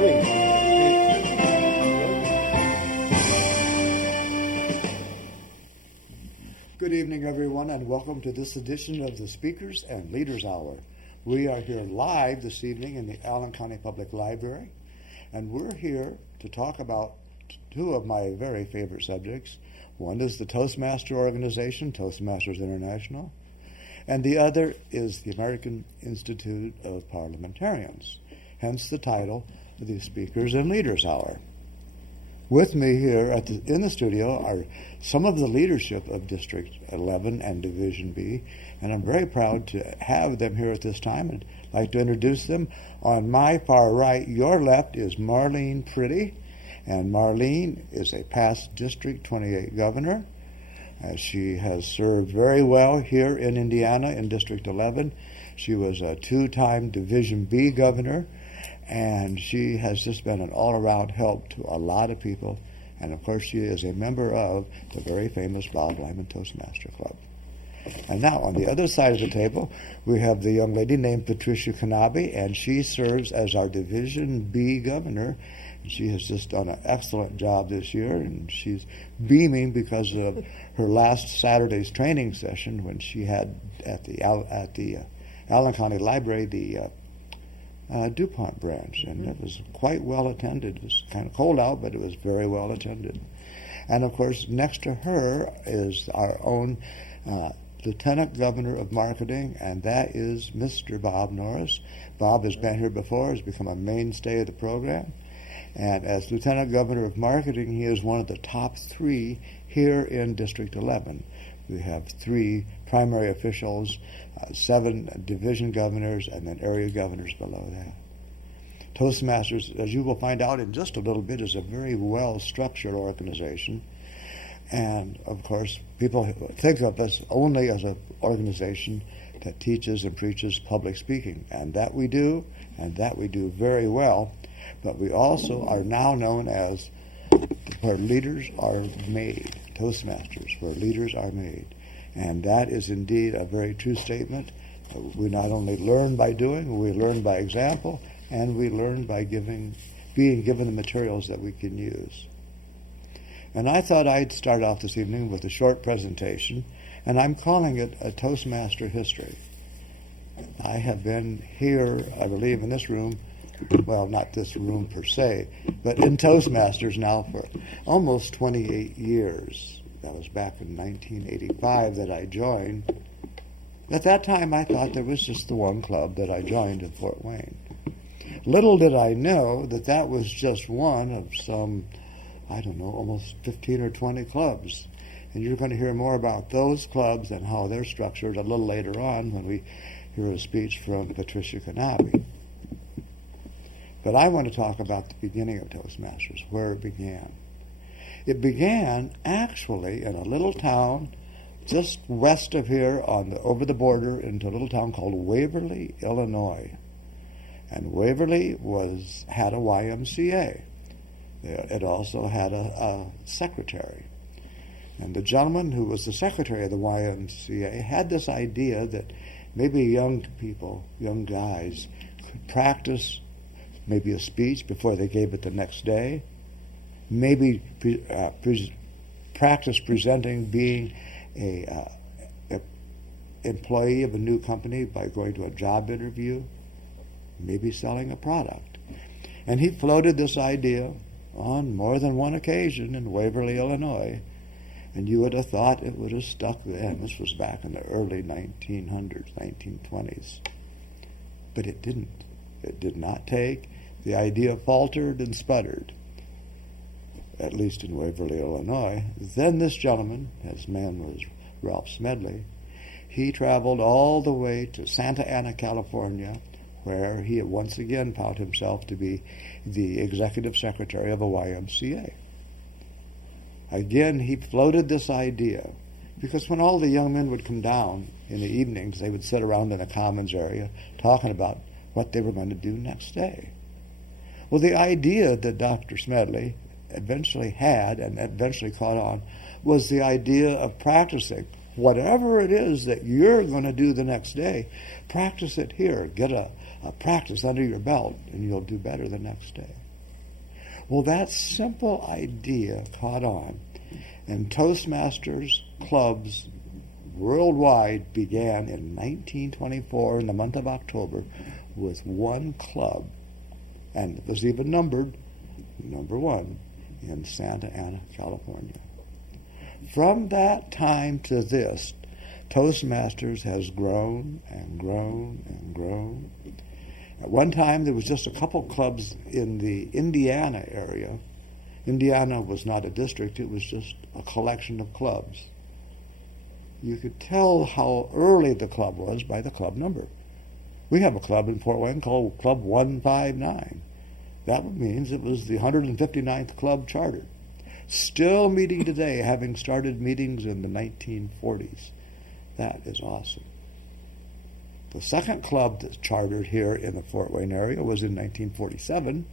Good evening, everyone, and welcome to this edition of the Speakers and Leaders Hour. We are here live this evening in the Allen County Public Library, and we're here to talk about two of my very favorite subjects. One is the Toastmaster organization, Toastmasters International, and the other is the American Institute of Parliamentarians, hence the title of the Speakers and Leaders Hour. With me here in the studio are some of the leadership of District 11 and Division B, and I'm very proud to have them here at this time. I'd like to introduce them. On my far right, your left, is Marlene Purdy, and Marlene is a past District 28 governor. She has served very well here in Indiana in District 11. She was a two-time Division B governor, and she has just been an all-around help to a lot of people. And of course, she is a member of the very famous Bob Lyman Toastmaster Club. And now, on the other side of the table, we have the young lady named Patricia Knaebe, and she serves as our Division B governor. She has just done an excellent job this year, and she's beaming because of her last Saturday's training session when she had at the Allen County Library the DuPont branch, and it was quite well attended. It was kind of cold out, but it was very well attended. And of course, next to her is our own Lieutenant Governor of Marketing, and that is Mr. Bob Norris. Bob has been here before, has become a mainstay of the program, and as Lieutenant Governor of Marketing, he is one of the top three here in District 11. We have three primary officials, 7 division governors, and then area governors below that. Toastmasters, as you will find out in just a little bit, is a very well-structured organization. And, of course, people think of us only as an organization that teaches and preaches public speaking. And that we do very well. But we also are now known as where leaders are made, Toastmasters, where leaders are made. And that is indeed a very true statement. We not only learn by doing, we learn by example, and we learn by being given the materials that we can use. And I thought I'd start off this evening with a short presentation, and I'm calling it a Toastmaster history. I have been here, I believe, in this room, well, not this room per se, but in Toastmasters now for almost 28 years. That was back in 1985 that I joined. At that time, I thought there was just the one club that I joined in Fort Wayne. Little did I know that that was just one of some, I don't know, almost 15 or 20 clubs. And you're going to hear more about those clubs and how they're structured a little later on when we hear a speech from Patricia Knaebe. But I want to talk about the beginning of Toastmasters, where it began. It began actually in a little town just west of here over the border into a little town called Waverly, Illinois. And Waverly had a YMCA. It also had a secretary. And the gentleman who was the secretary of the YMCA had this idea that maybe young people, young guys, could practice maybe a speech before they gave it the next day, maybe practice presenting, being a employee of a new company by going to a job interview, maybe selling a product. And he floated this idea on more than one occasion in Waverly, Illinois, and you would have thought it would have stuck then. This was back in the early 1900s, 1920s. But it didn't. It did not take. The idea faltered and sputtered, at least in Waverly, Illinois. Then this gentleman, his name was Ralph Smedley, he traveled all the way to Santa Ana, California, where he once again found himself to be the executive secretary of a YMCA. Again, he floated this idea, because when all the young men would come down in the evenings, they would sit around in a commons area talking about what they were going to do next day. Well, the idea that Dr. Smedley eventually had and eventually caught on was the idea of practicing. Whatever it is that you're going to do the next day, practice it here. Get a practice under your belt, and you'll do better the next day. Well, that simple idea caught on, and Toastmasters clubs worldwide began in 1924 in the month of October with one club, and it was even numbered, number 1, in Santa Ana, California. From that time to this, Toastmasters has grown and grown and grown. At one time, there was just a couple clubs in the Indiana area. Indiana was not a district, it was just a collection of clubs. You could tell how early the club was by the club number. We have a club in Fort Wayne called Club 159. That means it was the 159th club chartered. Still meeting today, having started meetings in the 1940s. That is awesome. The second club that chartered here in the Fort Wayne area was in 1947.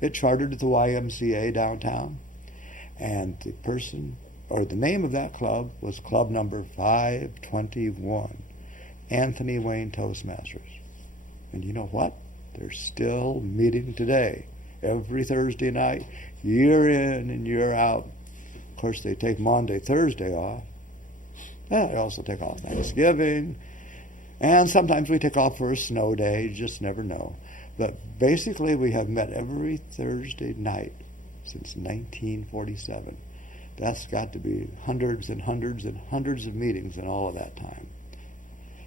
It chartered at the YMCA downtown. And the name of that club was club number 521, Anthony Wayne Toastmasters. And you know what? They're still meeting today, every Thursday night, year in and year out. Of course, they take Monday, Thursday off. They also take off Thanksgiving. And sometimes we take off for a snow day, you just never know. But basically, we have met every Thursday night since 1947. That's got to be hundreds and hundreds and hundreds of meetings in all of that time.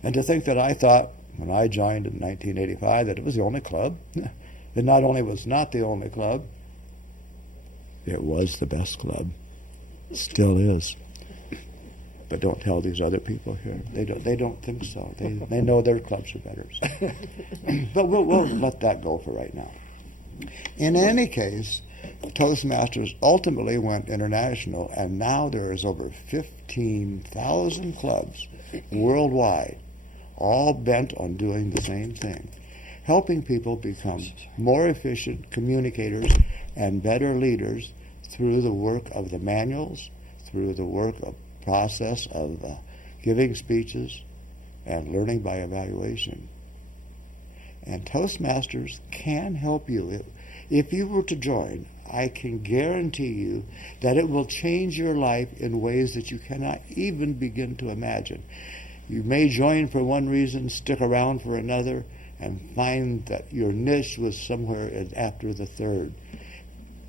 And to think that I thought, when I joined in 1985, that it was the only club. It not only was not the only club, it was the best club. Still is. But don't tell these other people here. They don't think so. They know their clubs are better. But we'll let that go for right now. In any case, Toastmasters ultimately went international, and now there is over 15,000 clubs worldwide, all bent on doing the same thing, helping people become more efficient communicators and better leaders through the work of the manuals, through the work of process of giving speeches and learning by evaluation. And Toastmasters can help you. If you were to join, I can guarantee you that it will change your life in ways that you cannot even begin to imagine. You may join for one reason, stick around for another, and find that your niche was somewhere after the third.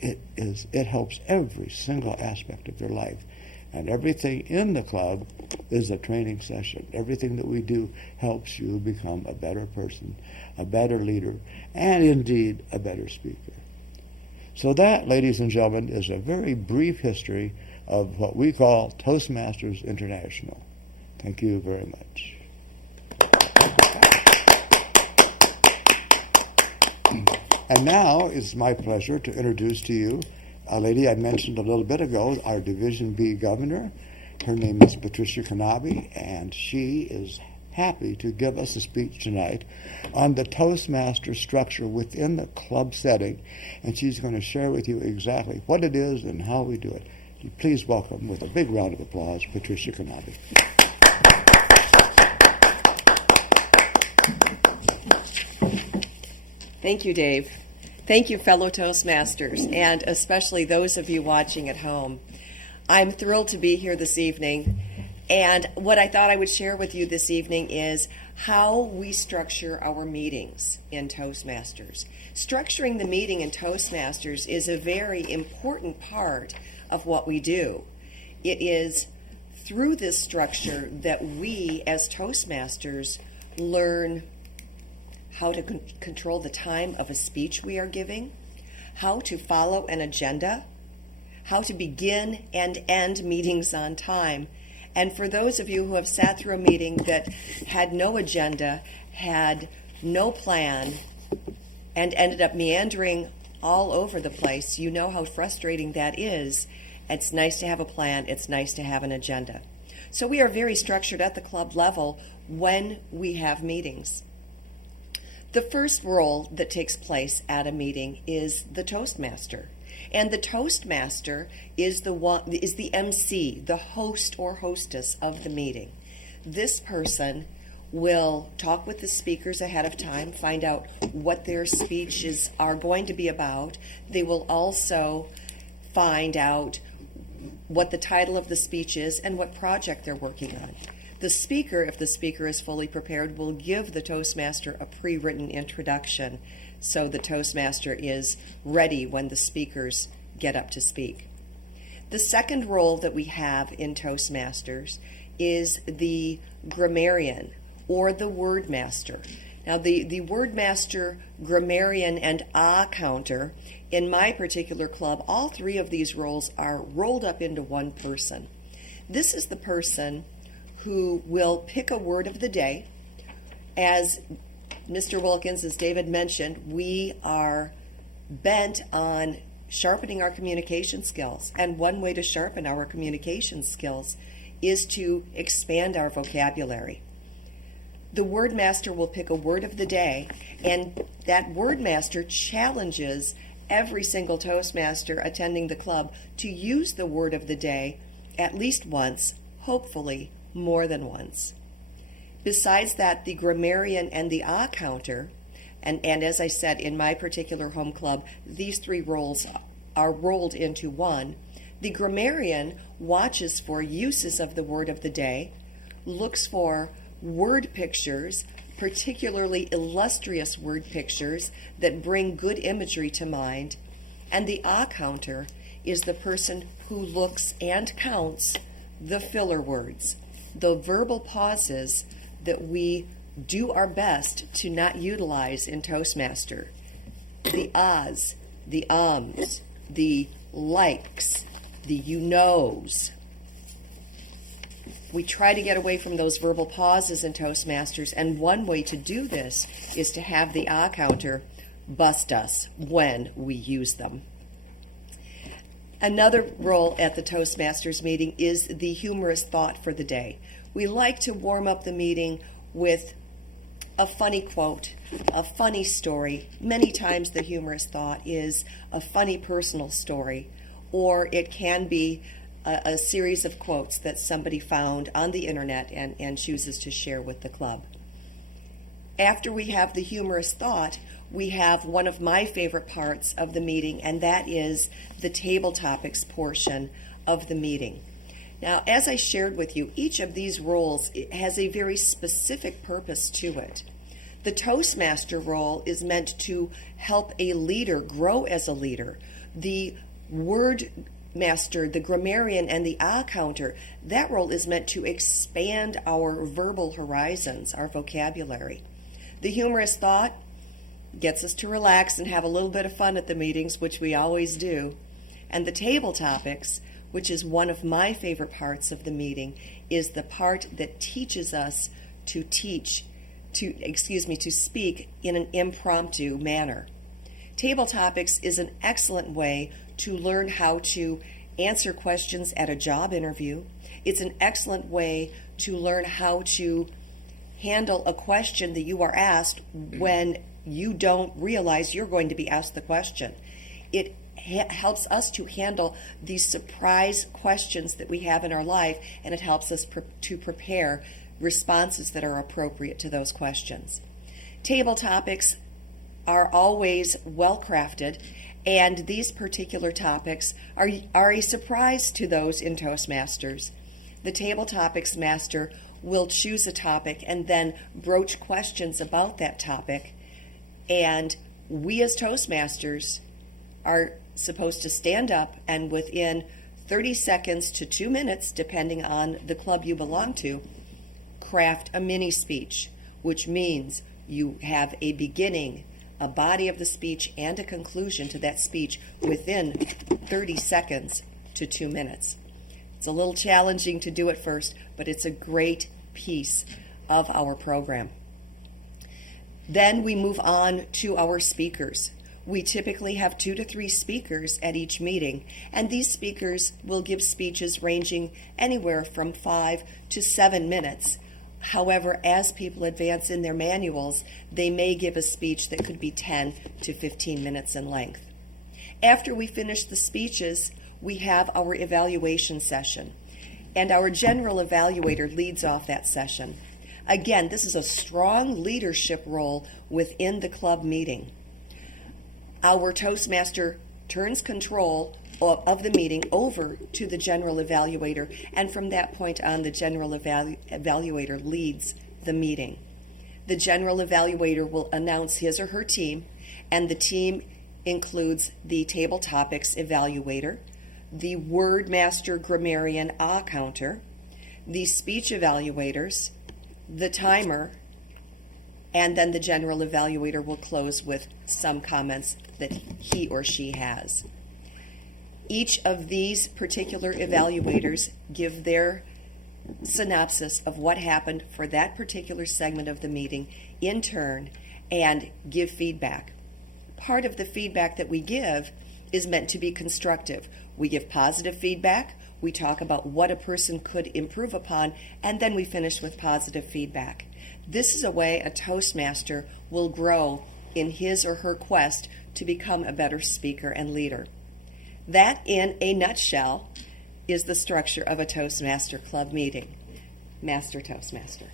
It helps every single aspect of your life. And everything in the club is a training session. Everything that we do helps you become a better person, a better leader, and indeed a better speaker. So that, ladies and gentlemen, is a very brief history of what we call Toastmasters International. Thank you very much. And now it's my pleasure to introduce to you a lady I mentioned a little bit ago, our Division B governor. Her name is Patricia Knaebe, and she is happy to give us a speech tonight on the Toastmaster structure within the club setting, and she's going to share with you exactly what it is and how we do it. Please welcome, with a big round of applause, Patricia Knaebe. Thank you, Dave. Thank you, fellow Toastmasters, and especially those of you watching at home. I'm thrilled to be here this evening, and what I thought I would share with you this evening is how we structure our meetings in Toastmasters. Structuring the meeting in Toastmasters is a very important part of what we do. It is through this structure that we, as Toastmasters, learn how to control the time of a speech we are giving, how to follow an agenda, how to begin and end meetings on time. And for those of you who have sat through a meeting that had no agenda, had no plan, and ended up meandering all over the place, you know how frustrating that is. It's nice to have a plan. It's nice to have an agenda. So we are very structured at the club level when we have meetings. The first role that takes place at a meeting is the Toastmaster. And the Toastmaster is the MC, the host or hostess of the meeting. This person will talk with the speakers ahead of time, find out what their speeches are going to be about. They will also find out what the title of the speech is and what project they're working on. The speaker, if the speaker is fully prepared, will give the Toastmaster a pre-written introduction so the Toastmaster is ready when the speakers get up to speak. The second role that we have in Toastmasters is the grammarian or the word master. Now, the word master, grammarian, and counter, in my particular club, all three of these roles are rolled up into one person. This is the person who will pick a word of the day. As Mr. Wilkins, as David mentioned, we are bent on sharpening our communication skills. And one way to sharpen our communication skills is to expand our vocabulary. The word master will pick a word of the day, and that word master challenges every single Toastmaster attending the club to use the word of the day at least once, hopefully more than once. Besides that, the grammarian and the counter, and as I said, in my particular home club, these three roles are rolled into one. The grammarian watches for uses of the word of the day, looks for word pictures, particularly illustrious word pictures that bring good imagery to mind, and the counter is the person who looks and counts the filler words, the verbal pauses that we do our best to not utilize in Toastmaster. The ahs, the ums, the likes, the you knows. We try to get away from those verbal pauses in Toastmasters, and one way to do this is to have the counter bust us when we use them. Another role at the Toastmasters meeting is the humorous thought for the day. We like to warm up the meeting with a funny quote, a funny story. Many times the humorous thought is a funny personal story, or it can be a series of quotes that somebody found on the internet and chooses to share with the club. After we have the humorous thought, we have one of my favorite parts of the meeting, and that is the table topics portion of the meeting. Now, as I shared with you, each of these roles has a very specific purpose to it. The Toastmaster role is meant to help a leader grow as a leader. The word master, the grammarian, and the counter, that role is meant to expand our verbal horizons, our vocabulary. The humorous thought gets us to relax and have a little bit of fun at the meetings, which we always do. And the table topics, which is one of my favorite parts of the meeting, is the part that teaches us to speak in an impromptu manner. Table topics is an excellent way to learn how to answer questions at a job interview. It's an excellent way to learn how to handle a question that you are asked when you don't realize you're going to be asked the question. It helps us to handle these surprise questions that we have in our life, and it helps us to prepare responses that are appropriate to those questions. Table topics are always well crafted, and these particular topics are a surprise to those in Toastmasters. The table topics master will choose a topic and then broach questions about that topic, and we as Toastmasters are supposed to stand up and within 30 seconds to 2 minutes, depending on the club you belong to, craft a mini speech, which means you have a beginning, a body of the speech, and a conclusion to that speech within 30 seconds to 2 minutes. It's a little challenging to do it first, but it's a great piece of our program. Then we move on to our speakers. We typically have 2 to 3 speakers at each meeting, and these speakers will give speeches ranging anywhere from 5 to 7 minutes. However, as people advance in their manuals, they may give a speech that could be 10 to 15 minutes in length. After we finish the speeches, we have our evaluation session, and our general evaluator leads off that session. Again, this is a strong leadership role within the club meeting. Our Toastmaster turns control of the meeting over to the general evaluator, and from that point on, the general evaluator leads the meeting. The general evaluator will announce his or her team, and the team includes the table topics evaluator, the word master grammarian counter, the speech evaluators, the timer, and then the general evaluator will close with some comments that he or she has. Each of these particular evaluators give their synopsis of what happened for that particular segment of the meeting in turn and give feedback. Part of the feedback that we give is meant to be constructive. We give positive feedback, we talk about what a person could improve upon, and then we finish with positive feedback. This is a way a Toastmaster will grow in his or her quest to become a better speaker and leader. That, in a nutshell, is the structure of a Toastmaster Club meeting. Master Toastmaster.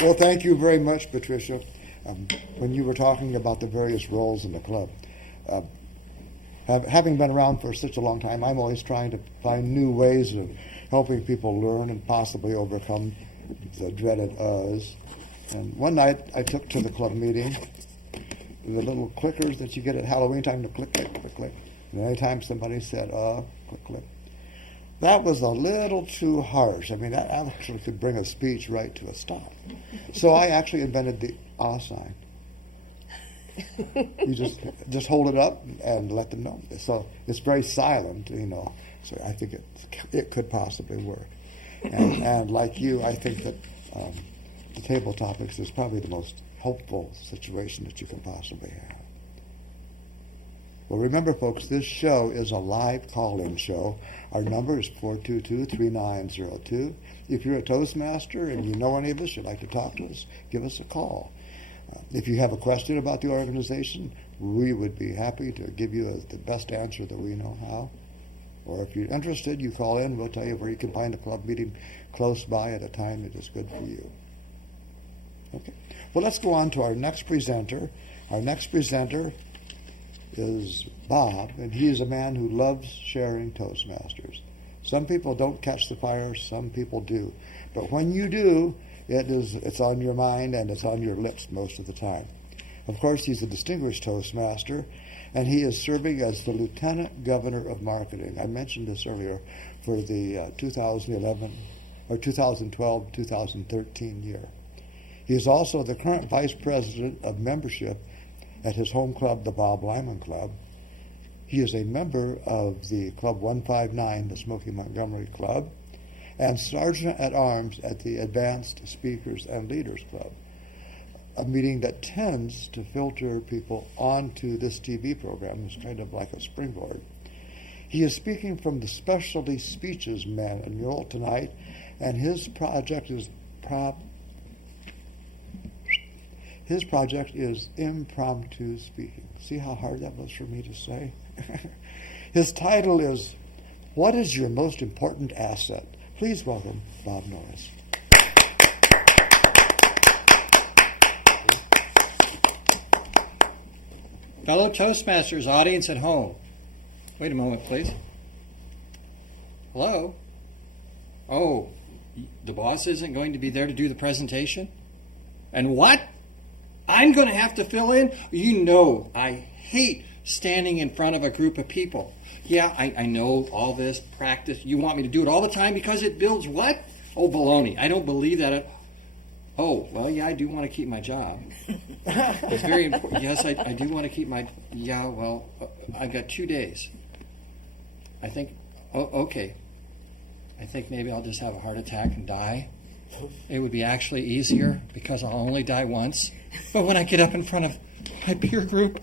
Well, thank you very much, Patricia. When you were talking about the various roles in the club, having been around for such a long time, I'm always trying to find new ways of helping people learn and possibly overcome the dreaded uhs. And one night I took to the club meeting the little clickers that you get at Halloween time, to click, click, click, click. And anytime somebody said, click, click. That was a little too harsh. I mean, that actually could bring a speech right to a stop. So I actually invented the sign. You just hold it up and let them know. So it's very silent, So I think it could possibly work. And like you, I think that the table topics is probably the most hopeful situation that you can possibly have. Well, remember, folks, this show is a live call-in show. Our number is 422-3902. If you're a Toastmaster and you know any of us, you'd like to talk to us, give us a call. If you have a question about the organization, we would be happy to give you the best answer that we know how. Or if you're interested, you call in. We'll tell you where you can find a club meeting close by at a time that is good for you. Okay. Well, let's go on to our next presenter. Our next presenter is Bob, and he is a man who loves sharing Toastmasters. Some people don't catch the fire, some people do. But when you do, it's on your mind and it's on your lips most of the time. Of course, he's a distinguished Toastmaster, and he is serving as the Lieutenant Governor of Marketing. I mentioned this earlier for the 2012-2013 year. He is also the current Vice President of Membership at his home club, the Bob Lyman Club. He is a member of the Club 159, the Smoky Montgomery Club, and Sergeant at Arms at the Advanced Speakers and Leaders Club, a meeting that tends to filter people onto this TV program. It's kind of like a springboard. He is speaking from the Specialty Speeches Manual tonight, and his project is impromptu speaking. See how hard that was for me to say? His title is, What is Your Most Important Asset? Please welcome Bob Norris. Fellow Toastmasters, audience at home. Wait a moment, please. Hello? Oh, the boss isn't going to be there to do the presentation? And what? I'm going to have to fill in? You know, I hate standing in front of a group of people. Yeah, I know all this practice. You want me to do it all the time because it builds what? Oh, baloney. I don't believe that. Oh, well, yeah, I do want to keep my job. It's very important. Yes, I do want to keep my... Yeah, well, I've got 2 days. I think... Oh, okay. I think maybe I'll just have a heart attack and die. It would be actually easier because I'll only die once. But when I get up in front of my peer group,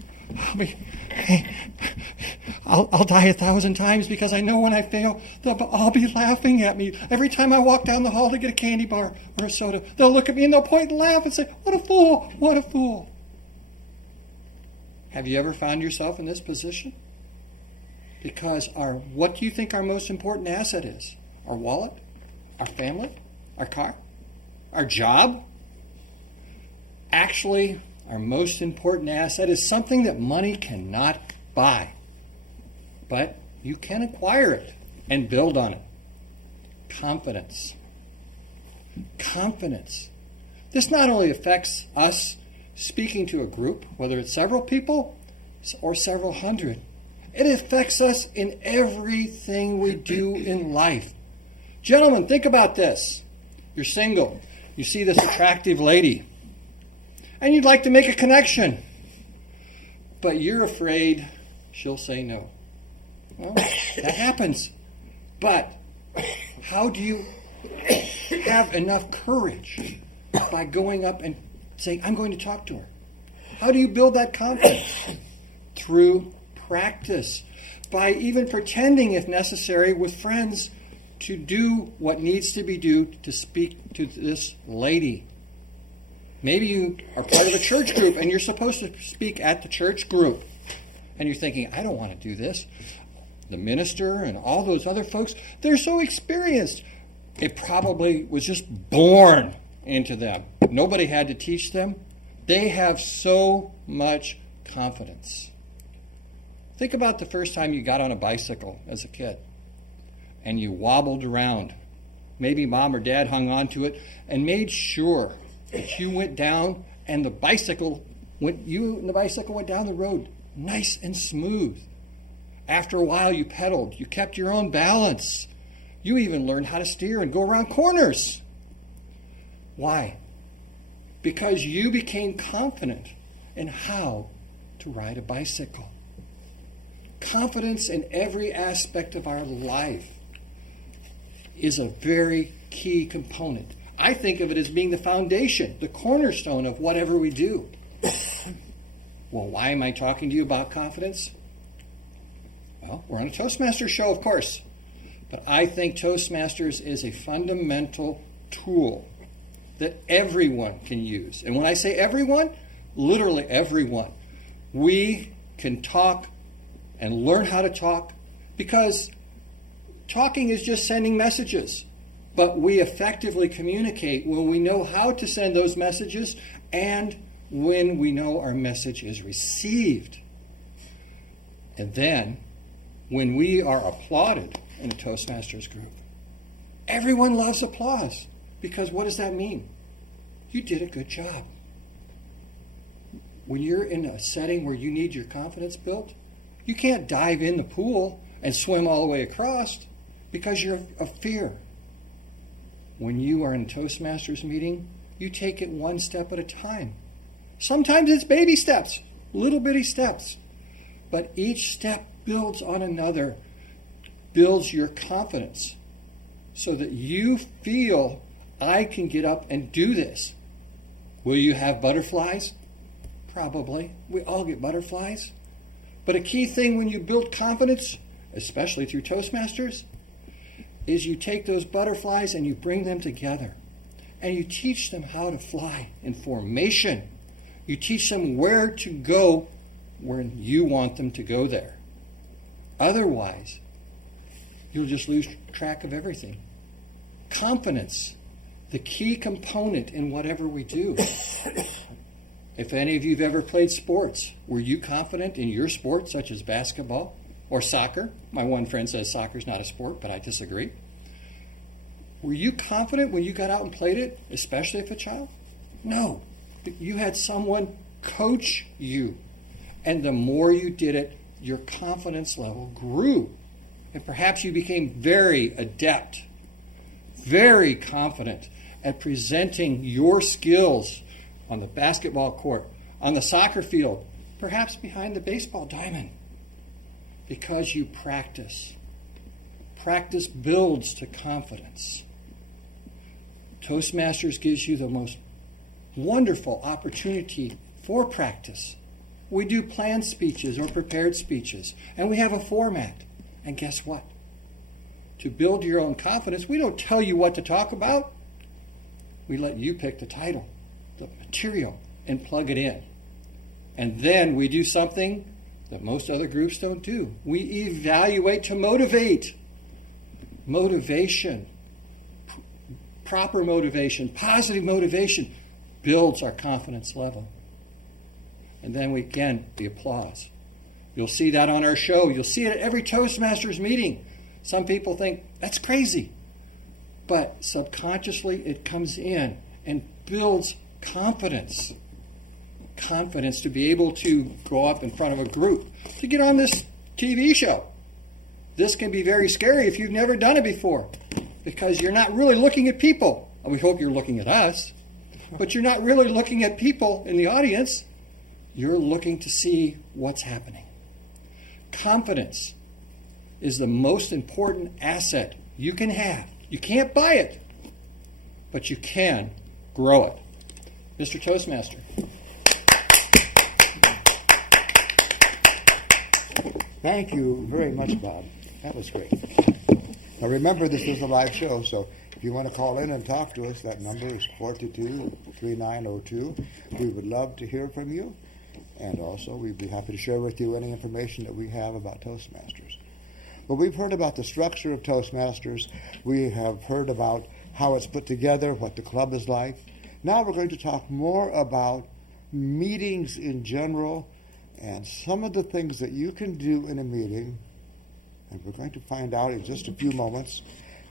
I'll die 1,000 times because I know when I fail, they'll all be laughing at me. Every time I walk down the hall to get a candy bar or a soda, they'll look at me and they'll point and laugh and say, "What a fool, what a fool." Have you ever found yourself in this position? Because what do you think our most important asset is? our wallet, our family, our car, our job. Actually, our most important asset is something that money cannot buy. But you can acquire it and build on it. Confidence. Confidence. This not only affects us speaking to a group, whether it's several people or several hundred, it affects us in everything we do in life. Gentlemen, think about this. You're single. You see this attractive lady, and you'd like to make a connection, but you're afraid she'll say no. Well, that happens. But how do you have enough courage by going up and saying, I'm going to talk to her? How do you build that confidence? Through practice. By even pretending, if necessary, with friends to do what needs to be done to speak to this lady. Maybe you are part of a church group and you're supposed to speak at the church group. And you're thinking, I don't want to do this. The minister and all those other folks, they're so experienced. It probably was just born into them. Nobody had to teach them. They have so much confidence. Think about the first time you got on a bicycle as a kid and you wobbled around. Maybe mom or dad hung on to it and made sure that you went down and the bicycle went down the road nice and smooth. After a while you pedaled. You kept your own balance. You even learned how to steer and go around corners. Why? Because you became confident in how to ride a bicycle. Confidence in every aspect of our life is a very key component. I think of it as being the foundation, the cornerstone of whatever we do. Well, why am I talking to you about confidence? Well, we're on a Toastmasters show, of course. But I think Toastmasters is a fundamental tool that everyone can use. And when I say everyone, literally everyone. We can talk and learn how to talk, because talking is just sending messages. But we effectively communicate when we know how to send those messages and when we know our message is received. And then, when we are applauded in a Toastmasters group, everyone loves applause. Because what does that mean? You did a good job. When you're in a setting where you need your confidence built, you can't dive in the pool and swim all the way across because you're of fear. When you are in a Toastmasters meeting, you take it one step at a time. Sometimes it's baby steps, little bitty steps. But each step builds on another, builds your confidence so that you feel, I can get up and do this. Will you have butterflies? Probably. We all get butterflies. But a key thing when you build confidence, especially through Toastmasters, is you take those butterflies and you bring them together. And you teach them how to fly in formation. You teach them where to go when you want them to go there. Otherwise, you'll just lose track of everything. Confidence, the key component in whatever we do. If any of you have ever played sports, were you confident in your sport, such as basketball or soccer? My one friend says soccer's not a sport, but I disagree. Were you confident when you got out and played it, especially if a child? No. You had someone coach you. And the more you did it, your confidence level grew. And perhaps you became very adept, very confident at presenting your skills on the basketball court, on the soccer field, perhaps behind the baseball diamond, because you practice. Practice builds to confidence. Toastmasters gives you the most wonderful opportunity for practice. We do planned speeches or prepared speeches, and we have a format. And guess what? To build your own confidence, we don't tell you what to talk about. We let you pick the title, the material, and plug it in. And then we do something that most other groups don't do. We evaluate to motivate. Motivation, proper motivation, positive motivation builds our confidence level. And then we again, the applause. You'll see that on our show. You'll see it at every Toastmasters meeting. Some people think, that's crazy. But subconsciously, it comes in and builds confidence. Confidence to be able to go up in front of a group, to get on this TV show. This can be very scary if you've never done it before, because you're not really looking at people. We hope you're looking at us, but you're not really looking at people in the audience. You're looking to see what's happening. Confidence is the most important asset you can have. You can't buy it, but you can grow it. Mr. Toastmaster. Thank you very much, Bob. That was great. Now remember, this is a live show, so if you want to call in and talk to us, that number is 422-3902. We would love to hear from you, and also we'd be happy to share with you any information that we have about Toastmasters. But we've heard about the structure of Toastmasters. We have heard about how it's put together, what the club is like. Now we're going to talk more about meetings in general and some of the things that you can do in a meeting. And we're going to find out in just a few moments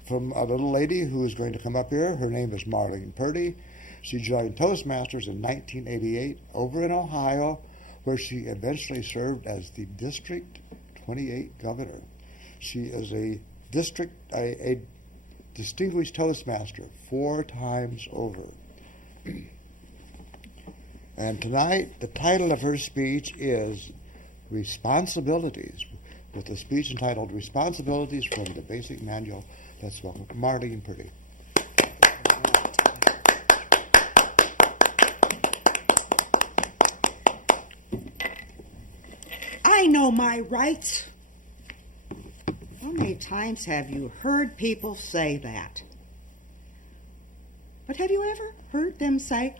from a little lady who is going to come up here. Her name is Marlene Purdy. She joined Toastmasters in 1988 over in Ohio, where she eventually served as the District 28 governor. She is a distinguished Toastmaster 4 times over. And tonight, the title of her speech is Responsibilities, with a speech entitled Responsibilities from the Basic Manual. Let's welcome Marlene Purdy. I know my rights. How many times have you heard people say that? But have you ever heard them say,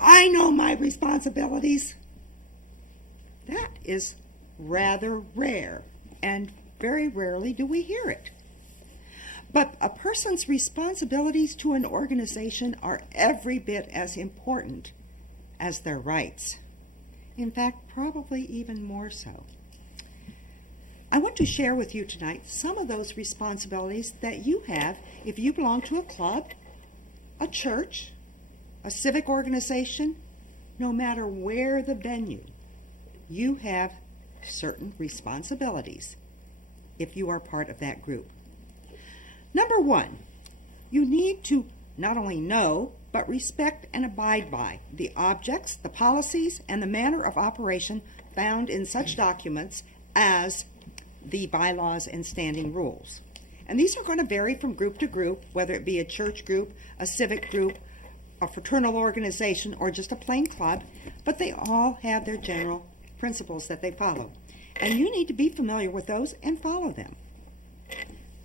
I know my responsibilities? That is rather rare, and very rarely do we hear it. But a person's responsibilities to an organization are every bit as important as their rights. In fact, probably even more so. I want to share with you tonight some of those responsibilities that you have if you belong to a club, a church, a civic organization, no matter where the venue. You have certain responsibilities if you are part of that group. Number 1, you need to not only know, but respect and abide by the objects, the policies, and the manner of operation found in such documents as the bylaws and standing rules. And these are going to vary from group to group, whether it be a church group, a civic group, a fraternal organization, or just a plain club, but they all have their general principles that they follow. And you need to be familiar with those and follow them.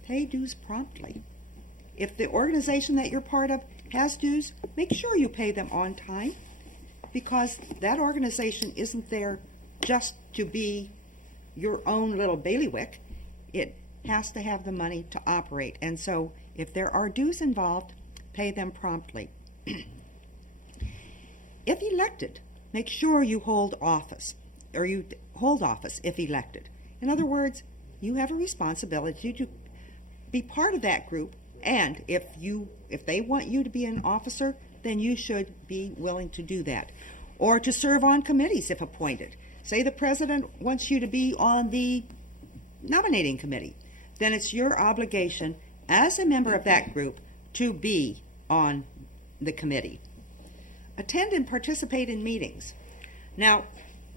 Pay dues promptly. If the organization that you're part of has dues, make sure you pay them on time, because that organization isn't there just to be your own little bailiwick. It has to have the money to operate. And so if there are dues involved, pay them promptly. If elected, make sure you hold office, or you hold office if elected. In other words, you have a responsibility to be part of that group, and if they want you to be an officer, then you should be willing to do that. Or to serve on committees if appointed. Say the president wants you to be on the nominating committee, then it's your obligation as a member of that group to be on the committee. Attend and participate in meetings. Now,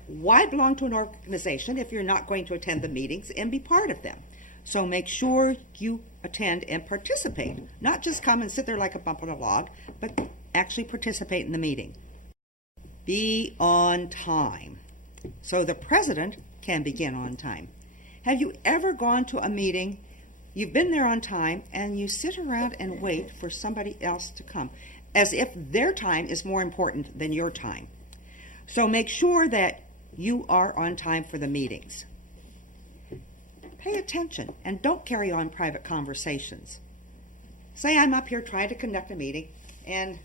why belong to an organization if you're not going to attend the meetings and be part of them? So make sure you attend and participate, not just come and sit there like a bump on a log, but actually participate in the meeting. Be on time, so the president can begin on time. Have you ever gone to a meeting, you've been there on time, and you sit around and wait for somebody else to come, as if their time is more important than your time? So make sure that you are on time for the meetings. pay attention and don't carry on private conversations. Say I'm up here trying to conduct a meeting, and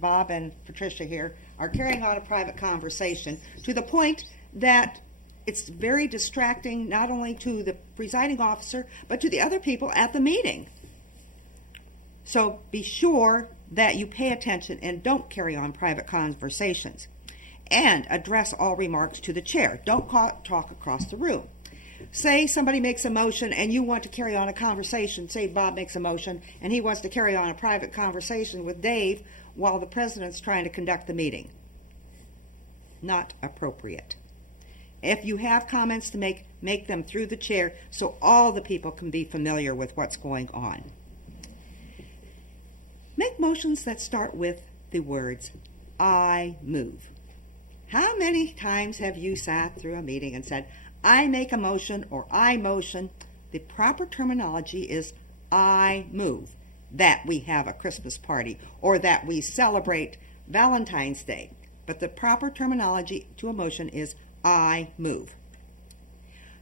Bob and Patricia here are carrying on a private conversation to the point that it's very distracting not only to the presiding officer, but to the other people at the meeting. So be sure that you pay attention and don't carry on private conversations. And address all remarks to the chair. Don't talk across the room. Say somebody makes a motion and you want to carry on a conversation. Say Bob makes a motion and he wants to carry on a private conversation with Dave while the president's trying to conduct the meeting. Not appropriate. If you have comments to make them through the chair so all the people can be familiar with what's going on. Make motions that start with the words, I move. How many times have you sat through a meeting and said, I make a motion or I motion? The proper terminology is I move. That we have a Christmas party or that we celebrate Valentine's Day. But the proper terminology to a motion is I move.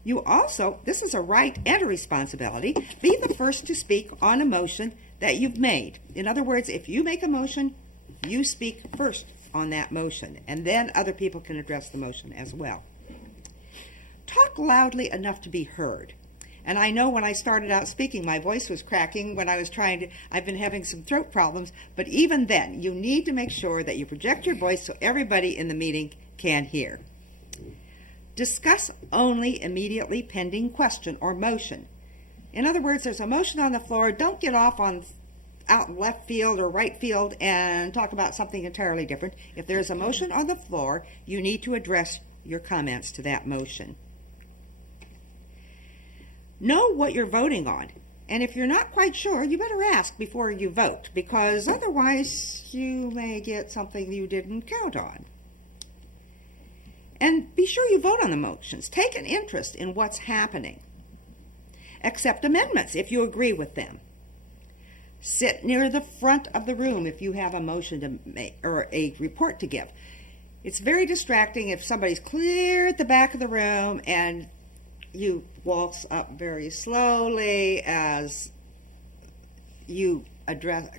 You also, this is a right and a responsibility, be the first to speak on a motion that you've made. In other words, if you make a motion, you speak first on that motion, and then other people can address the motion as well. Talk loudly enough to be heard. And I know when I started out speaking, my voice was cracking when I was I've been having some throat problems, but even then, you need to make sure that you project your voice so everybody in the meeting can hear. Discuss only immediately pending question or motion. In other words, there's a motion on the floor. Don't get off out in left field or right field and talk about something entirely different. If there's a motion on the floor, you need to address your comments to that motion. Know what you're voting on, and if you're not quite sure, you better ask before you vote, because otherwise you may get something you didn't count on. And be sure you vote on the motions. Take an interest in what's happening. Accept amendments if you agree with them. Sit near the front of the room if you have a motion to make or a report to give. It's very distracting if somebody's clear at the back of the room and you waltz up very slowly as you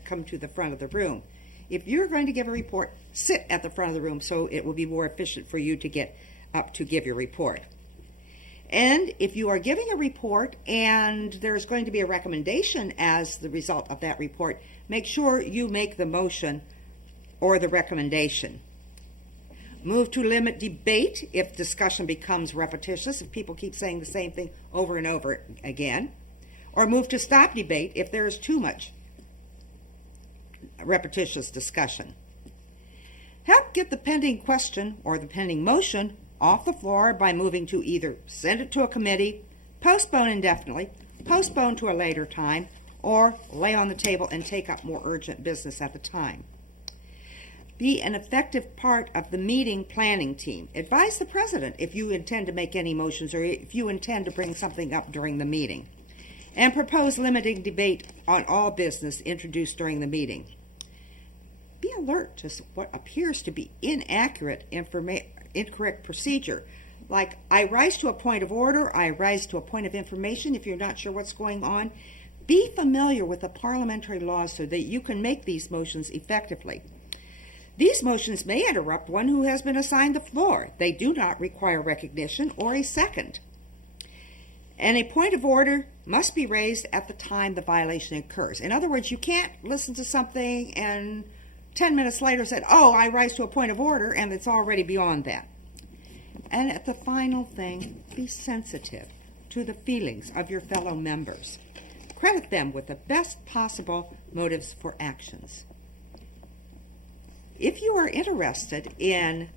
come to the front of the room. If you're going to give a report, sit at the front of the room so it will be more efficient for you to get up to give your report. And if you are giving a report and there's going to be a recommendation as the result of that report, make sure you make the motion or the recommendation. Move to limit debate if discussion becomes repetitious, if people keep saying the same thing over and over again. Or move to stop debate if there is too much repetitious discussion. Help get the pending question or the pending motion off the floor by moving to either send it to a committee, postpone indefinitely, postpone to a later time, or lay on the table and take up more urgent business at the time. Be an effective part of the meeting planning team. Advise the president if you intend to make any motions or if you intend to bring something up during the meeting. And propose limiting debate on all business introduced during the meeting. Be alert to what appears to be incorrect procedure, like I rise to a point of order, I rise to a point of information if you're not sure what's going on. Be familiar with the parliamentary laws so that you can make these motions effectively. These motions may interrupt one who has been assigned the floor. They do not require recognition or a second. And a point of order must be raised at the time the violation occurs. In other words, you can't listen to something and 10 minutes later said, oh, I rise to a point of order, and it's already beyond that. And at the final thing, be sensitive to the feelings of your fellow members. Credit them with the best possible motives for actions. If you are interested in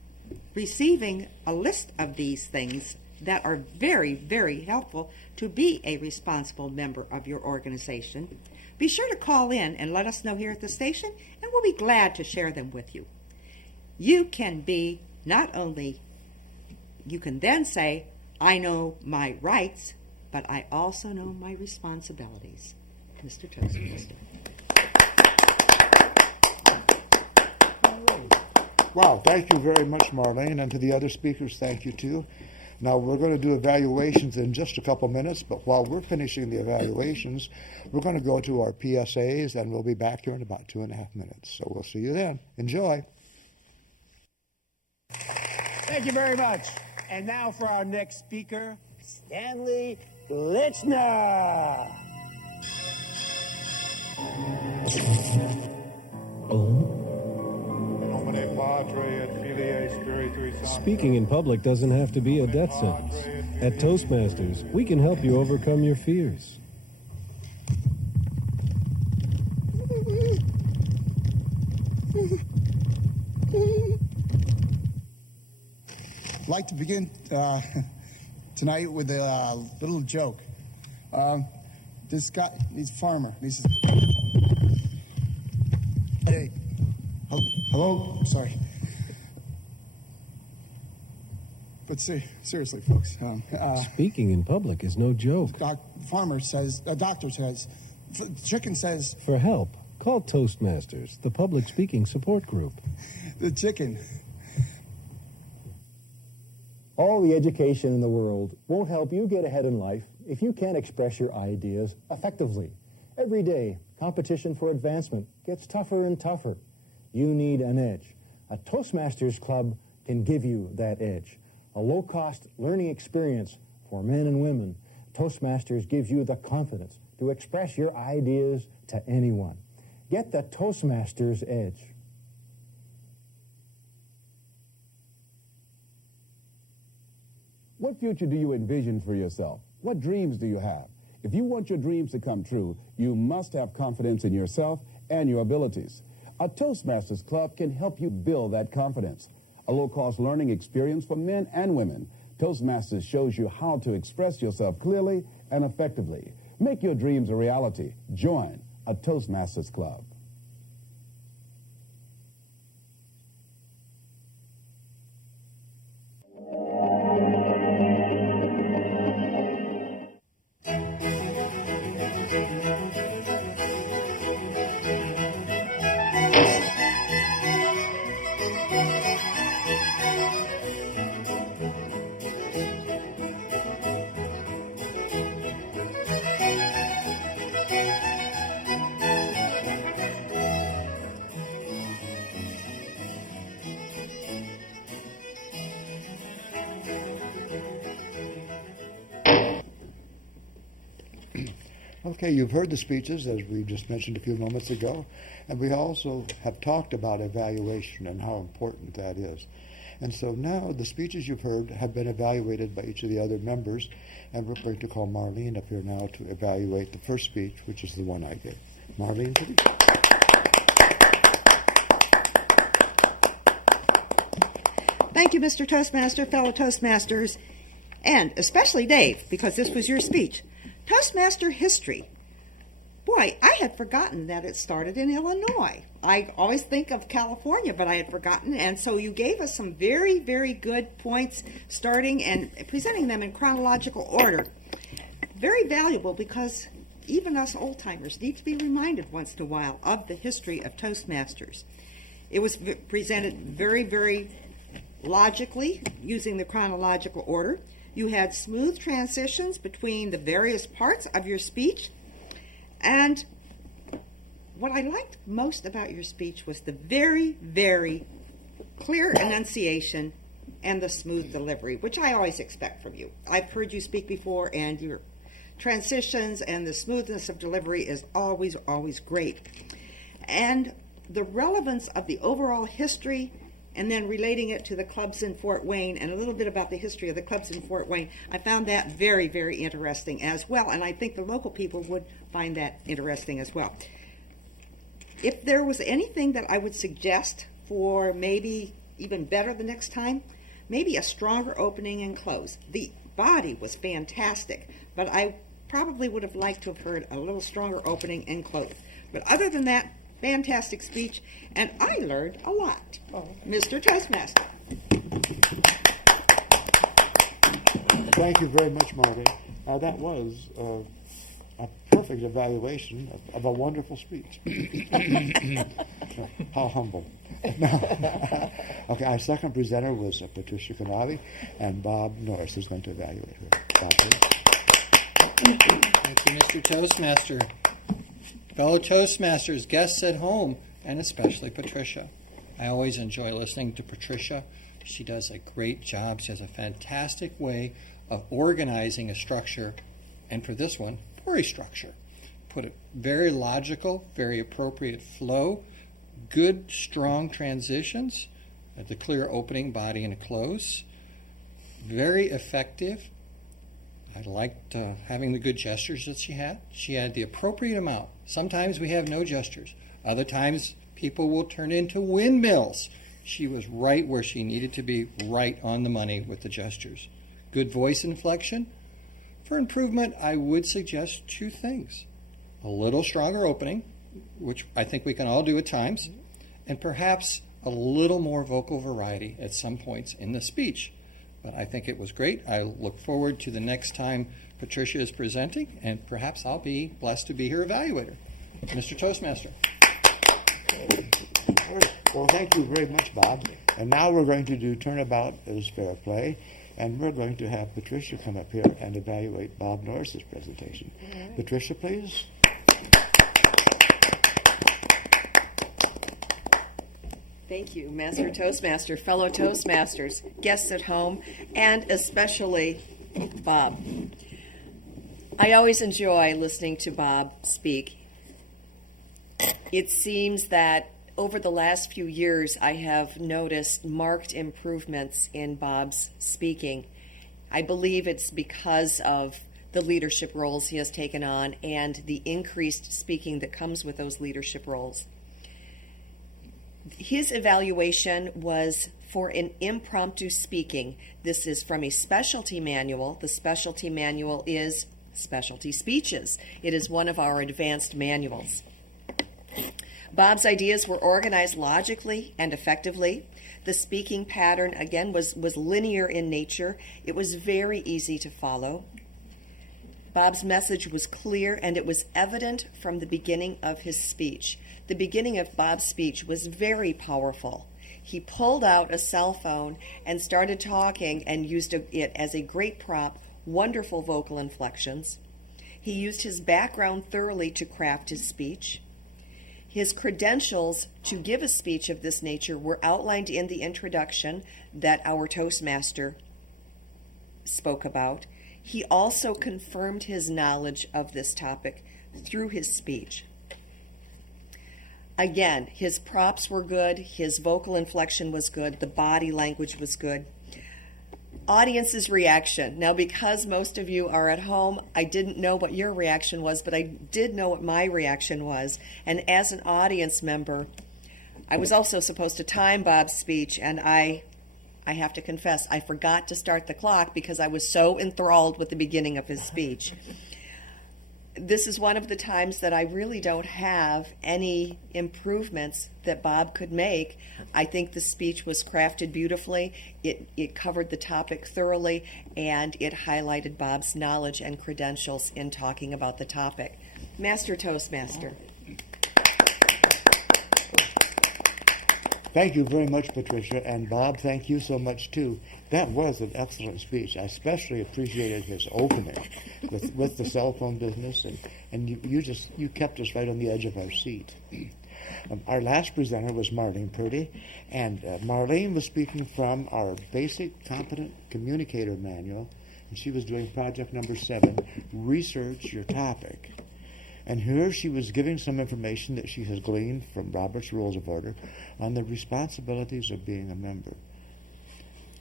receiving a list of these things that are very, very helpful to be a responsible member of your organization, be sure to call in and let us know here at the station, and we'll be glad to share them with you. You can then say, I know my rights, but I also know my responsibilities. Mr. Toastmaster. Wow, thank you very much, Marlene, and to the other speakers, thank you too. Now, we're going to do evaluations in just a couple minutes, but while we're finishing the evaluations, we're going to go to our PSAs, and we'll be back here in about 2.5 minutes. So we'll see you then. Enjoy. Thank you very much. And now for our next speaker, Stanley Glitchner. Speaking in public doesn't have to be a death sentence. At Toastmasters, we can help you overcome your fears. I'd like to begin tonight with a little joke. This guy, he's a farmer. He says, "Hey, hello, sorry." But seriously, folks. Speaking in public is no joke. Doctor says, chicken says, For help, call Toastmasters, the public speaking support group. the chicken. All the education in the world won't help you get ahead in life if you can't express your ideas effectively. Every day, competition for advancement gets tougher and tougher. You need an edge. A Toastmasters club can give you that edge. A low-cost learning experience for men and women. Toastmasters gives you the confidence to express your ideas to anyone. Get the Toastmasters edge. What future do you envision for yourself? What dreams do you have? If you want your dreams to come true, you must have confidence in yourself and your abilities. A Toastmasters Club can help you build that confidence. A low-cost learning experience for men and women. Toastmasters shows you how to express yourself clearly and effectively. Make your dreams a reality. Join a Toastmasters Club. Okay, you've heard the speeches, as we just mentioned a few moments ago, and we also have talked about evaluation and how important that is. And so now the speeches you've heard have been evaluated by each of the other members, and we're going to call Marlene up here now to evaluate the first speech, which is the one I gave. Marlene, please. Thank you, Mr. Toastmaster, fellow Toastmasters, and especially Dave, because this was your speech. Toastmaster history. Boy, I had forgotten that it started in Illinois. I always think of California, but I had forgotten, and so you gave us some very, very good points, starting and presenting them in chronological order. Very valuable, because even us old-timers need to be reminded once in a while of the history of Toastmasters. It was presented very, very logically, using the chronological order. You had smooth transitions between the various parts of your speech. And what I liked most about your speech was the very, very clear enunciation and the smooth delivery, which I always expect from you. I've heard you speak before, and your transitions and the smoothness of delivery is always, always great. And the relevance of the overall history, and then relating it to the clubs in Fort Wayne, and a little bit about the history of the clubs in Fort Wayne, I found that very, very interesting as well, and I think the local people would find that interesting as well. If there was anything that I would suggest for maybe even better the next time, maybe a stronger opening and close. The body was fantastic, but I probably would have liked to have heard a little stronger opening and close. But other than that, fantastic speech, and I learned a lot. Mr. Toastmaster. Thank you very much, Marty. That was a perfect evaluation of a wonderful speech. How humble. Okay, our second presenter was Patricia Knaebe, and Bob Norris is going to evaluate her. Bob, please. Thank you, Mr. Toastmaster. Fellow Toastmasters, guests at home, and especially Patricia. I always enjoy listening to Patricia. She does a great job. She has a fantastic way of organizing a structure, and for this one, poor structure. Put it very logical, very appropriate flow, good, strong transitions, the clear opening, body, and a close. Very effective. I liked having the good gestures that she had. She had the appropriate amount. Sometimes we have no gestures. Other times people will turn into windmills. She was right where she needed to be, right on the money with the gestures. Good voice inflection. For improvement, I would suggest two things. A little stronger opening, which I think we can all do at times, and perhaps a little more vocal variety at some points in the speech. But I think it was great. I look forward to the next time Patricia is presenting, and perhaps I'll be blessed to be her evaluator. Mr. Toastmaster. Well, thank you very much, Bob. And now we're going to do turnabout as fair play, and we're going to have Patricia come up here and evaluate Bob Norris's presentation. Right. Patricia, please. Thank you, Master Toastmaster, fellow Toastmasters, guests at home, and especially Bob. I always enjoy listening to Bob speak. It seems that over the last few years, I have noticed marked improvements in Bob's speaking. I believe it's because of the leadership roles he has taken on and the increased speaking that comes with those leadership roles. His evaluation was for an impromptu speaking. This is from a specialty manual. The specialty manual is Specialty Speeches. It is one of our advanced manuals. Bob's ideas were organized logically and effectively. The speaking pattern, again, was linear in nature. It was very easy to follow. Bob's message was clear, and it was evident from the beginning of his speech. The beginning of Bob's speech was very powerful. He pulled out a cell phone and started talking and used it as a great prop, wonderful vocal inflections. He used his background thoroughly to craft his speech. His credentials to give a speech of this nature were outlined in the introduction that our Toastmaster spoke about. He also confirmed his knowledge of this topic through his speech. Again, his props were good, his vocal inflection was good, the body language was good. Audience's reaction. Now, because most of you are at home, I didn't know what your reaction was, but I did know what my reaction was. And as an audience member, I was also supposed to time Bob's speech, and I have to confess, I forgot to start the clock because I was so enthralled with the beginning of his speech. This is one of the times that I really don't have any improvements that Bob could make. I think the speech was crafted beautifully. It covered the topic thoroughly, and it highlighted Bob's knowledge and credentials in talking about the topic. Master Toastmaster. Thank you very much, Patricia. And Bob, thank you so much, too. That was an excellent speech. I especially appreciated his opening with the cell phone business, and you kept us right on the edge of our seat. Our last presenter was Marlene Purdy, and Marlene was speaking from our basic competent communicator manual, and she was doing project number 7, Research Your Topic. And here she was giving some information that she has gleaned from Robert's Rules of Order on the responsibilities of being a member.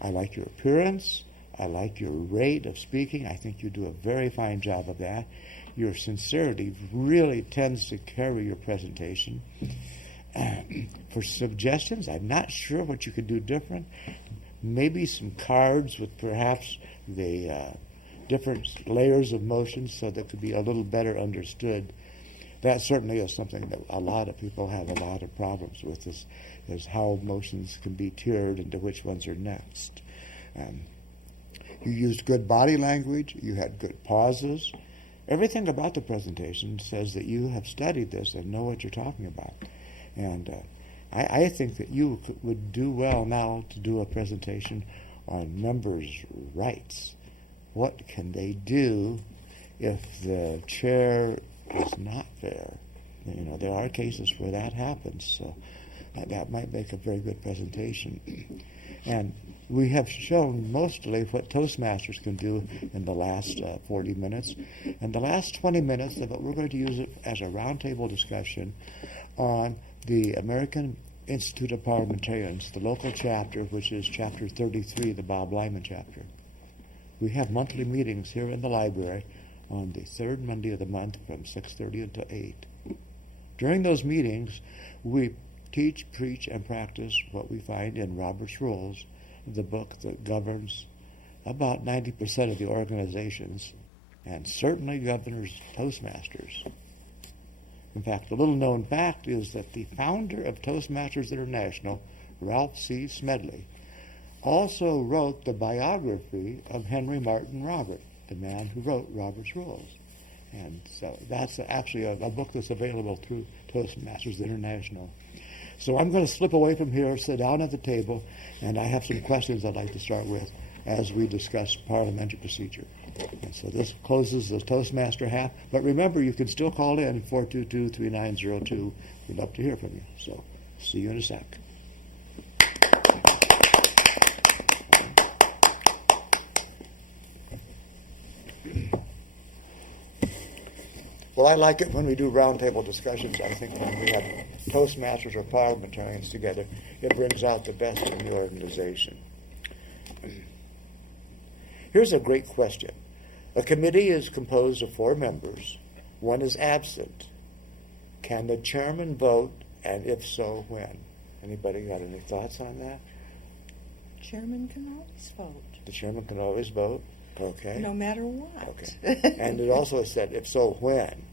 I like your appearance. I like your rate of speaking. I think you do a very fine job of that. Your sincerity really tends to carry your presentation. For suggestions, I'm not sure what you could do different. Maybe some cards with perhaps the different layers of motions so that could be a little better understood. That certainly is something that a lot of people have a lot of problems with, is how motions can be tiered into which ones are next. You used good body language. You had good pauses. Everything about the presentation says that you have studied this and know what you're talking about. And I think that you would do well now to do a presentation on members' rights. What can they do if the chair is not there? You know, there are cases where that happens, so that might make a very good presentation. And we have shown mostly what Toastmasters can do in the last 40 minutes. And the last 20 minutes of it, we're going to use it as a roundtable discussion on the American Institute of Parliamentarians, the local chapter, which is Chapter 33, the Bob Lyman chapter. We have monthly meetings here in the library on the third Monday of the month from 6:30 until 8. During those meetings, we teach, preach, and practice what we find in Robert's Rules, the book that governs about 90% of the organizations, and certainly governs Toastmasters. In fact, a little known fact is that the founder of Toastmasters International, Ralph C. Smedley, also wrote the biography of Henry Martin Robert, the man who wrote Robert's Rules. And so that's actually a book that's available through Toastmasters International. So I'm going to slip away from here, sit down at the table, and I have some questions I'd like to start with as we discuss parliamentary procedure. And so this closes the Toastmaster half. But remember, you can still call in 422-3902. We'd love to hear from you. So see you in a sec. Well, I like it when we do roundtable discussions. I think when we have Toastmasters or parliamentarians together, it brings out the best in the organization. Here's a great question. A committee is composed of 4 members. One is absent. Can the chairman vote, and if so, when? Anybody got any thoughts on that? Chairman can always vote, The chairman can always vote? Okay. no matter what. Okay. And it also said, if so, when?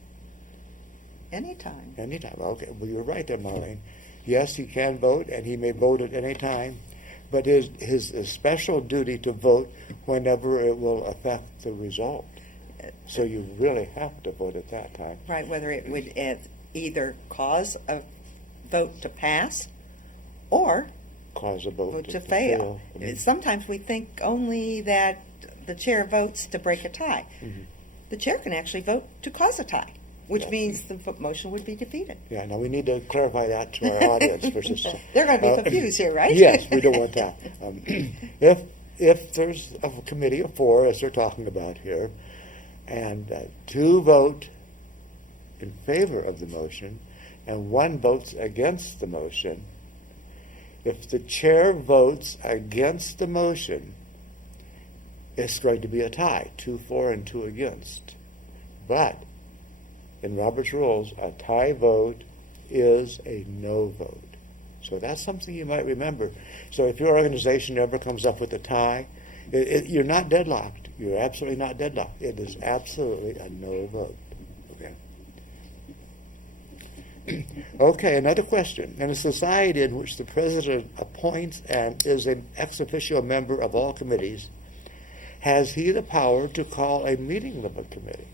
Anytime. Anytime. Okay. Well, you're right there, Marlene. Yes, he can vote, and he may vote at any time, but his special duty to vote whenever it will affect the result. So you really have to vote at that time. Right, whether it would either cause a vote to pass or Cause a vote to fail. Sometimes we think only that the chair votes to break a tie. Mm-hmm. The chair can actually vote to cause a tie, which means the motion would be defeated. Yeah, now we need to clarify that to our audience. They're going to be confused here, right? Yes, we don't want that. If there's a committee of 4, as they're talking about here, and 2 vote in favor of the motion, and 1 votes against the motion, if the chair votes against the motion, it's going to be a tie, 2 for and 2 against. But in Robert's Rules, a tie vote is a no vote. So that's something you might remember. So if your organization ever comes up with a tie, you're not deadlocked. You're absolutely not deadlocked. It is absolutely a no vote. Okay. Okay, another question. In a society in which the president appoints and is an ex officio member of all committees, has he the power to call a meeting of a committee?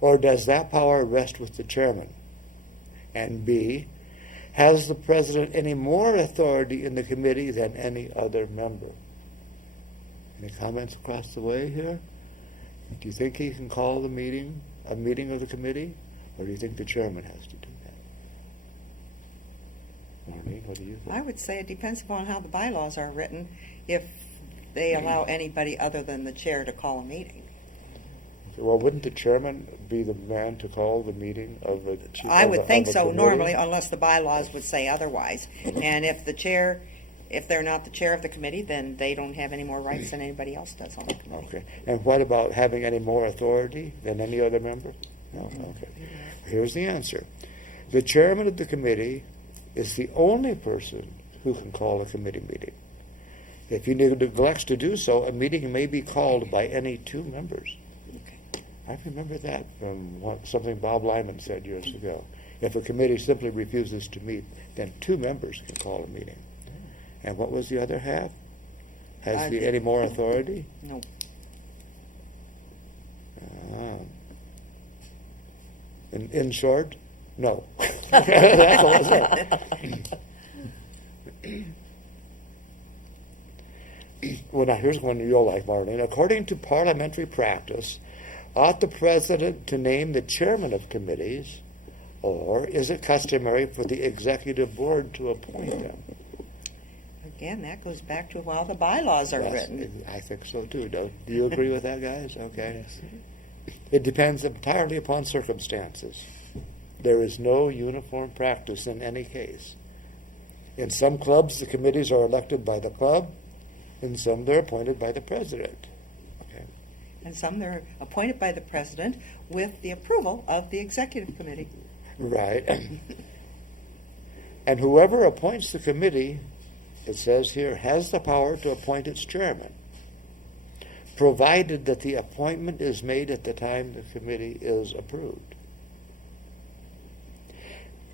Or does that power rest with the chairman? And B, has the president any more authority in the committee than any other member? Any comments across the way here? Do you think he can call the meeting, a meeting of the committee? Or do you think the chairman has to do that? Marlene, what do you think? I would say it depends upon how the bylaws are written, if they allow anybody other than the chair to call a meeting. Well, wouldn't the chairman be the man to call the meeting of a I would think so committee? normally, unless the bylaws would say otherwise. And if they're not the chair of the committee, then they don't have any more rights than anybody else does on the committee. Okay. And what about having any more authority than any other member? No? Okay. Here's the answer. The chairman of the committee is the only person who can call a committee meeting. If he neglects to do so, a meeting may be called by any 2 members. I remember that from something Bob Lyman said years ago. If a committee simply refuses to meet, then 2 members can call a meeting. And what was the other half? Has he any more authority? No. In short, no. That's all it said. Well, now here's one you'll like, Marlene. According to parliamentary practice, ought the president to name the chairman of committees, or is it customary for the executive board to appoint them? Again, that goes back to how the bylaws are Yes, written. I think so too. Do you agree with that, guys? Okay. It depends entirely upon circumstances. There is no uniform practice in any case. In some clubs, the committees are elected by the club. In some, they're appointed by the president. Okay. And some they're appointed by the president with the approval of the executive committee. Right. And whoever appoints the committee, it says here, has the power to appoint its chairman, provided that the appointment is made at the time the committee is approved.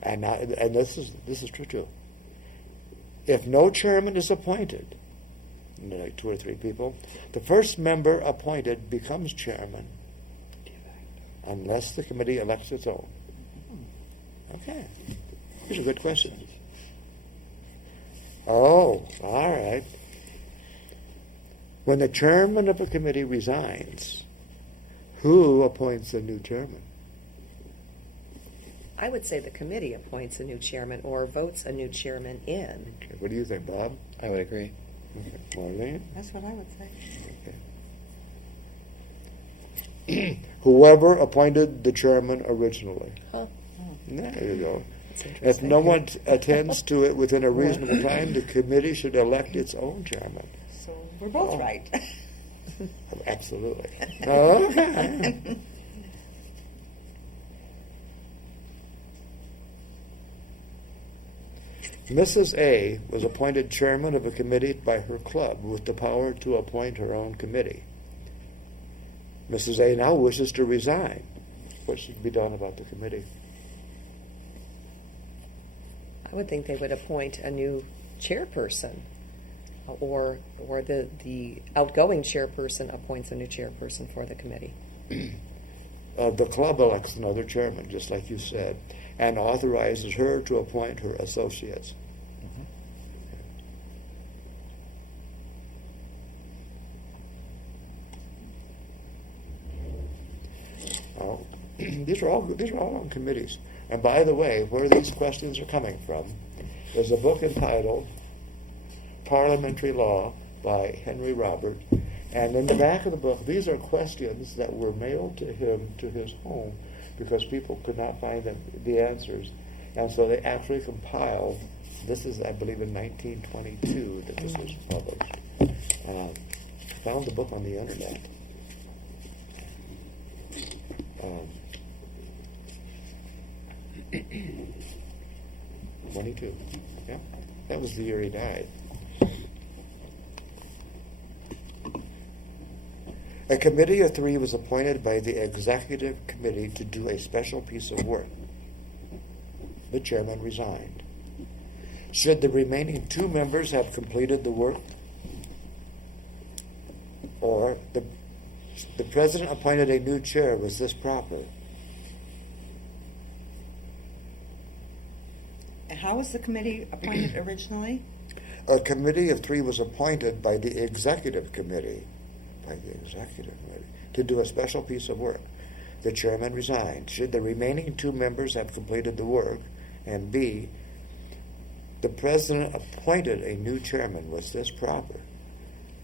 And this is true too. If no chairman is appointed, like 2 or 3 people, the first member appointed becomes chairman unless the committee elects its own. Okay. These are good questions. Oh, all right. When the chairman of a committee resigns, who appoints a new chairman? I would say the committee appoints a new chairman or votes a new chairman in. Okay. What do you think, Bob? I would agree. Okay. Marlene? That's what I would say. Okay. Whoever appointed the chairman originally. Huh. There you go. That's If interesting. no one attends to it within a reasonable time, the committee should elect its own chairman. So we're both right. Absolutely. Okay. Mrs. A was appointed chairman of a committee by her club with the power to appoint her own committee. Mrs. A now wishes to resign. What should be done about the committee? I would think they would appoint a new chairperson, or the outgoing chairperson appoints a new chairperson for the committee. The club elects another chairman, just like you said, and authorizes her to appoint her associates. Oh, these are all on committees. And by the way, where these questions are coming from is a book entitled Parliamentary Law by Henry Robert. And in the back of the book, these are questions that were mailed to him to his home because people could not find the answers. And so they actually compiled, this is, I believe, in 1922 that this was published. Found the book on the internet. 22. Yeah, that was the year he died. A committee of 3 was appointed by the executive committee to do a special piece of work. The chairman resigned. Should the remaining 2 members have completed the work, or the president appointed a new chair, was this proper? And how was the committee appointed originally? A committee of 3 was appointed by the executive committee to do a special piece of work. The chairman resigned. Should the remaining 2 members have completed the work? And B, the president appointed a new chairman. Was this proper?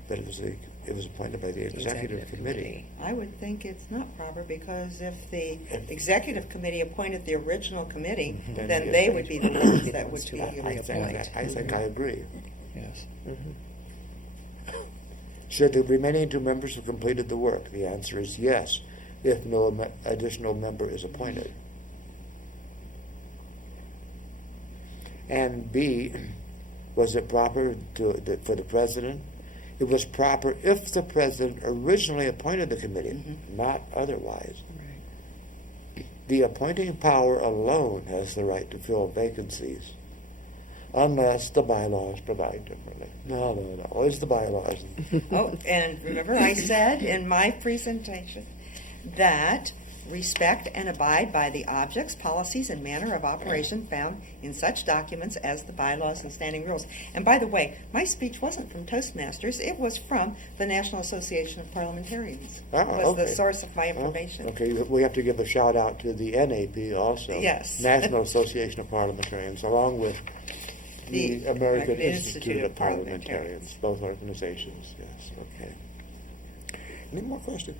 That it was appointed by the executive committee. I would think it's not proper because if the executive committee appointed the original committee, Then then the they would be the ones that would be I think I agree. Yes. Should the remaining 2 members have completed the work? The answer is yes, if no additional member is appointed. And B, was it proper for the president? It was proper if the president originally appointed the committee, not otherwise. Right. The appointing power alone has the right to fill vacancies, unless the bylaws provide differently. No, always the bylaws. Oh, and remember I said in my presentation that respect and abide by the objects, policies, and manner of operation found in such documents as the bylaws and standing rules. And by the way, my speech wasn't from Toastmasters, it was from the National Association of Parliamentarians. Ah, It was okay. the source of my information. Okay, we have to give a shout out to the NAP also. Yes. National Association of Parliamentarians, along with the American Institute of Parliamentarians, both organizations. Yes, okay. Any more questions?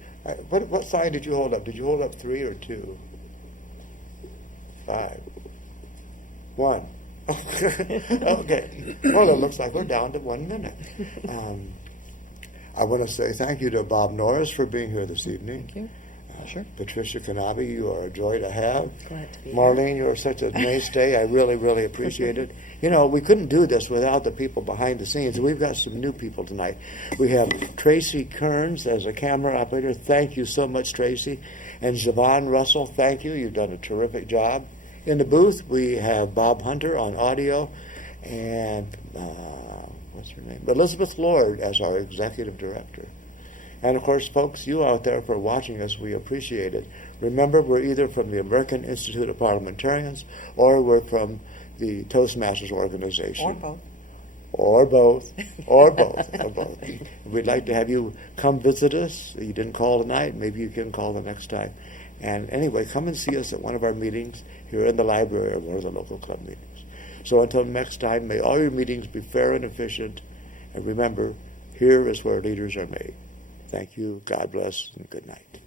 What sign did you hold up? Did you hold up 3 or 2? 5. 1. Okay. Well, it looks like we're down to 1 minute. I want to say thank you to Bob Norris for being here this evening. Thank you. Sure. Patricia Knaebe, you are a joy to have. Glad to be here. Marlene, you are such a mainstay. I really, really appreciate it. You know, we couldn't do this without the people behind the scenes. And we've got some new people tonight. We have Tracy Kearns as a camera operator. Thank you so much, Tracy. And Javon Russell, thank you. You've done a terrific job. In the booth, we have Bob Hunter on audio and, what's her name? Elizabeth Lord as our executive director. And of course, folks, you out there for watching us, we appreciate it. Remember, we're either from the American Institute of Parliamentarians or we're from the Toastmasters organization. Or both. Or both. Or both. Or both. We'd like to have you come visit us. You didn't call tonight. Maybe you can call the next time. And anyway, come and see us at one of our meetings here in the library or one of the local club meetings. So until next time, may all your meetings be fair and efficient. And remember, here is where leaders are made. Thank you. God bless and good night.